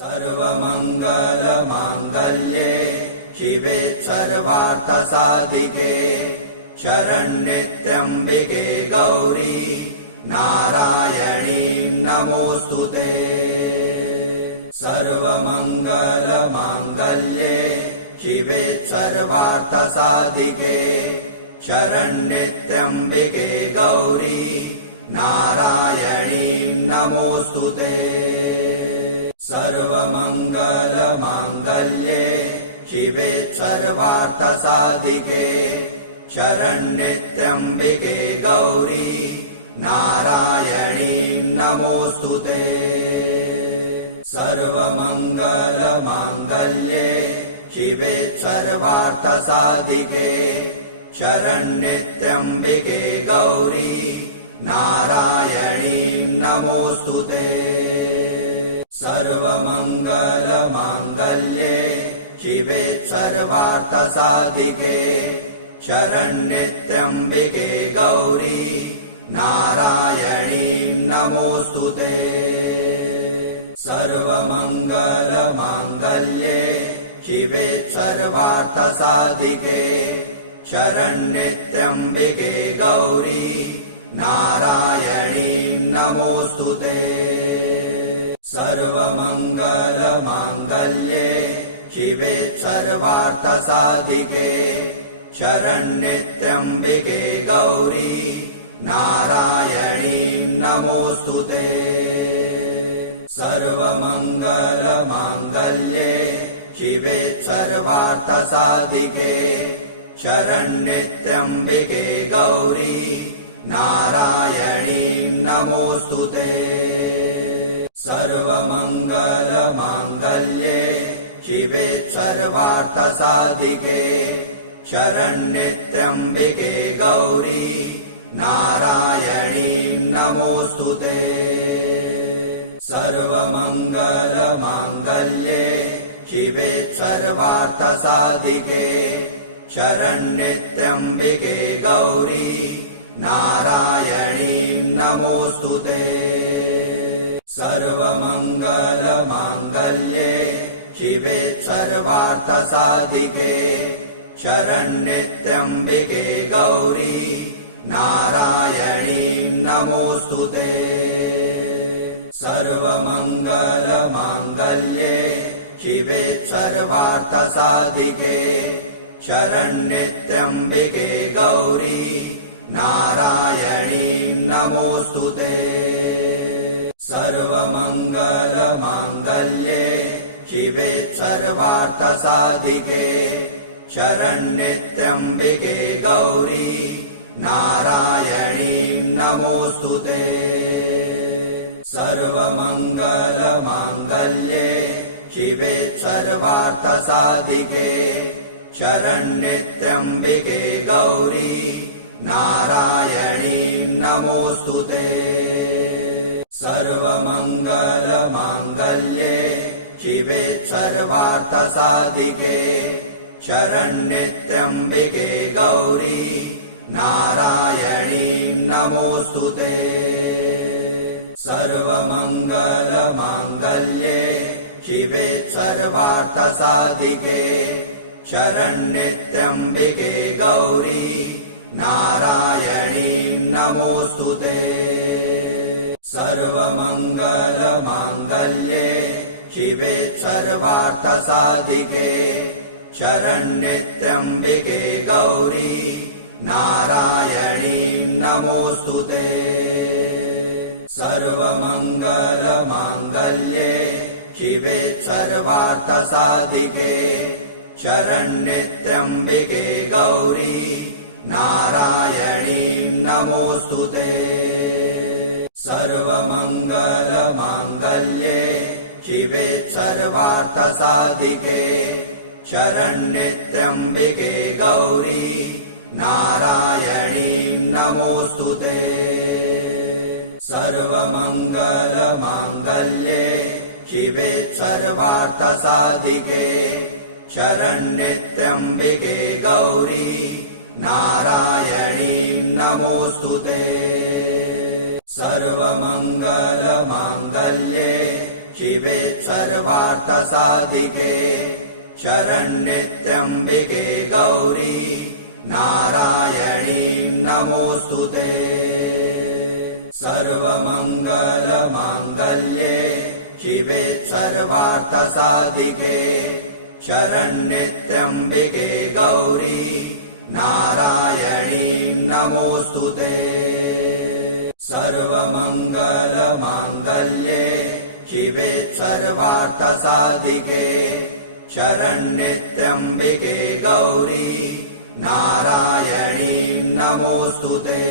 सर्वमङ्गलमाङ्गल्ये शिवे सर्वार्थसाधिके शरण्ये त्र्यम्बिके गौरी नारायणी नमोऽस्तुते। सर्वमङ्गलमाङ्गल्ये शिवे सर्वार्थसाधिके शरण्ये त्र्यम्बिके गौरी नारायणी नमोऽस्तुते। सर्वमङ्गलमाङ्गल्ये शिवे सर्वार्थसाधिके शरण्ये त्र्यम्बिके गौरी नारायणी नमोऽस्तुते। सर्वमङ्गलमाङ्गल्ये शिवे सर्वार्थसाधिके शरण्ये त्र्यम्बिके गौरी नारायणी नमोऽस्तुते। सर्वमङ्गलमाङ्गल्ये शिवे सर्वार्थसाधिके शरण्ये त्र्यम्बिके गौरी नारायणी नमोऽस्तुते। सर्वमङ्गलमाङ्गल्ये शिवे सर्वार्थसाधिके शरण्ये त्र्यम्बिके गौरी नारायणी नमोऽस्तुते। सर्वमङ्गलमाङ्गल्ये शिवे सर्वार्थसाधिके शरण्ये त्र्यम्बिके गौरी नारायणी नमोऽस्तुते। सर्वमङ्गलमाङ्गल्ये शिवे सर्वार्थसाधिके शरण्ये त्र्यम्बिके गौरी नारायणी नमोऽस्तुते। सर्वमङ्गलमाङ्गल्ये शिवे सर्वार्थसाधिके शरण्ये त्र्यम्बिके गौरी नारायणी नमोऽस्तुते। सर्वमङ्गलमाङ्गल्ये शिवे सर्वार्थसाधिके शरण्ये त्र्यम्बिके गौरी नारायणी नमोऽस्तुते। सर्वमङ्गलमाङ्गल्ये शिवे सर्वार्थसाधिके शरण्ये त्र्यम्बिके गौरी नारायणी नमोऽस्तुते। सर्वमङ्गलमाङ्गल्ये शिवे सर्वार्थसाधिके शरण्ये त्र्यम्बिके गौरी नारायणी नमोऽस्तुते। सर्वमङ्गलमाङ्गल्ये शिवे सर्वार्थसाधिके शरण्ये त्र्यम्बिके गौरी नारायणी नमोऽस्तुते। सर्वमङ्गलमाङ्गल्ये शिवे सर्वार्थसाधिके शरण्ये त्र्यम्बिके गौरी नारायणी नमोऽस्तुते। सर्वमङ्गलमाङ्गल्ये शिवे सर्वार्थसाधिके शरण्ये त्र्यम्बिके गौरी नारायणी नमोऽस्तुते। सर्वमङ्गलमाङ्गल्ये शिवे सर्वार्थसाधिके शरण्ये त्र्यम्बिके गौरी नारायणी नमोऽस्तुते। सर्वमङ्गलमाङ्गल्ये शिवे सर्वार्थसाधिके शरण्ये त्र्यम्बिके गौरी नारायणी नमोऽस्तुते। सर्वमङ्गलमाङ्गल्ये शिवे सर्वार्थसाधिके शरण्ये त्र्यम्बिके गौरी नारायणी नमोऽस्तुते। सर्वमङ्गलमाङ्गल्ये शिवे सर्वार्थसाधिके शरण्ये त्र्यम्बिके गौरी नारायणी नमोऽस्तुते। सर्वमङ्गलमाङ्गल्ये शिवे सर्वार्थसाधिके शरण्ये त्र्यम्बिके गौरी नारायणी नमोऽस्तुते। सर्वमङ्गलमाङ्गल्ये शिवे सर्वार्थसाधिके शरण्ये त्र्यम्बिके गौरी नारायणी नमोऽस्तुते। सर्वमङ्गलमाङ्गल्ये शिवे सर्वार्थसाधिके शरण्ये त्र्यम्बिके गौरी नारायणी नमोऽस्तुते। सर्वमङ्गलमाङ्गल्ये शिवे सर्वार्थसाधिके शरण्ये त्र्यम्बिके गौरी नारायणी नमोऽस्तुते।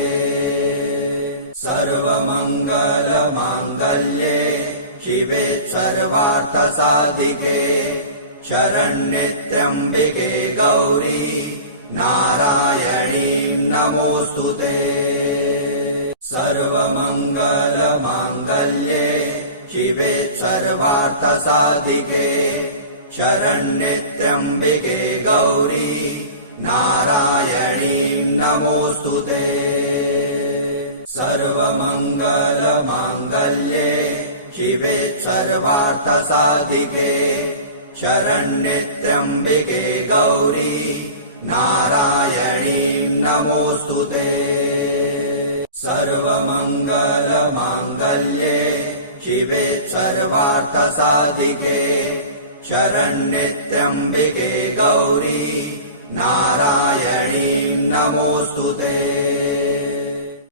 सर्वमङ्गलमाङ्गल्ये शिवे सर्वार्थसाधिके शरण्ये त्र्यम्बिके गौरी नारायणी नमोऽस्तुते। सर्वमङ्गलमाङ्गल्ये शिवे सर्वार्थसाधिके शरण्ये त्र्यम्बिके गौरी नारायणी नमोऽस्तुते। सर्वमङ्गलमाङ्गल्ये शिवे सर्वार्थसाधिके शरण्ये त्र्यम्बिके गौरी नारायणी नमोऽस्तुते। सर्वमङ्गलमाङ्गल्ये शिवे सर्वार्थसाधिके शरण्ये त्र्यम्बिके गौरी नारायणी नमोऽस्तुते।